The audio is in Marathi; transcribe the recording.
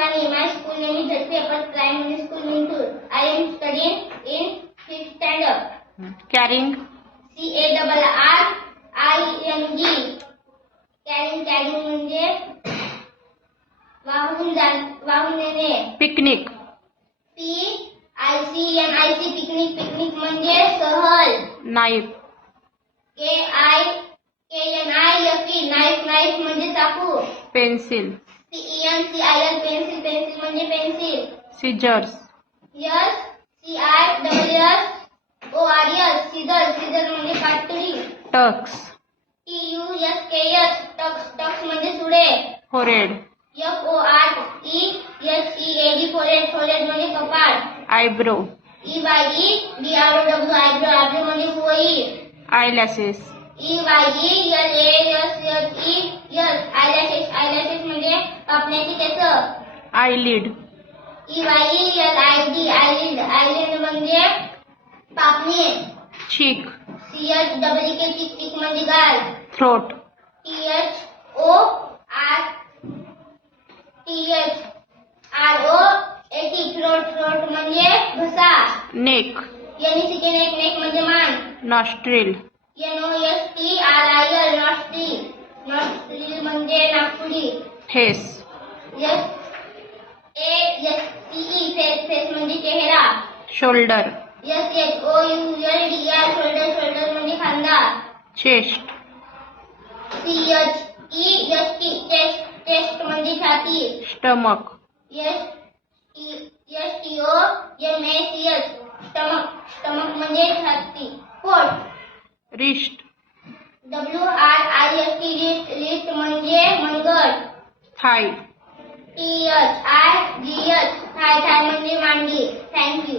Shivani. My school name is Jhatvi Upper Primary School, Mintur. I am studying in 5th standard. Carrying. CARRING. Carrying म्हणजे वाहून नेणे. Picnic. PICNIC पिकनिक म्हणजे सहल. Knife. KINIFE नाईफ म्हणजे चाकू. Pencil. PENCIL पेन्सिल म्हणजे पेन्सिल. Scissors. SCISSORS सीझर म्हणजे कात्री. Tux. टक्स म्हणजे सुळे. Forehead. FOREHEAD म्हणजे कपाळ. Eyebrow. EYEBROW आयब्रो म्हणजे भुवई. Eyelashes. EYELASHES म्हणजे पापण्याची केस. Eyelid. EYELID म्हणजे पापणी. Cheek. CHEEK म्हणजे गाल. Throat. THROAT म्हणजे घसा. Neck. नेक म्हणजे मान. Nostril. NOSTRIL नॉस्ट्रिल म्हणजे नाकपुडी. Face. फेस म्हणजे चेहरा. Shoulder. SHOULDR शोल्डर म्हणजे खांदा. Chest. CHEST चेस्ट म्हणजे छाती. Stomach. STOMACH स्टमक म्हणजे छाती. पोट. Wrist. WRIST लिस्ट म्हणजे मनगट. Thigh. THIGH थाय म्हणजे मांडी. थँक्यू.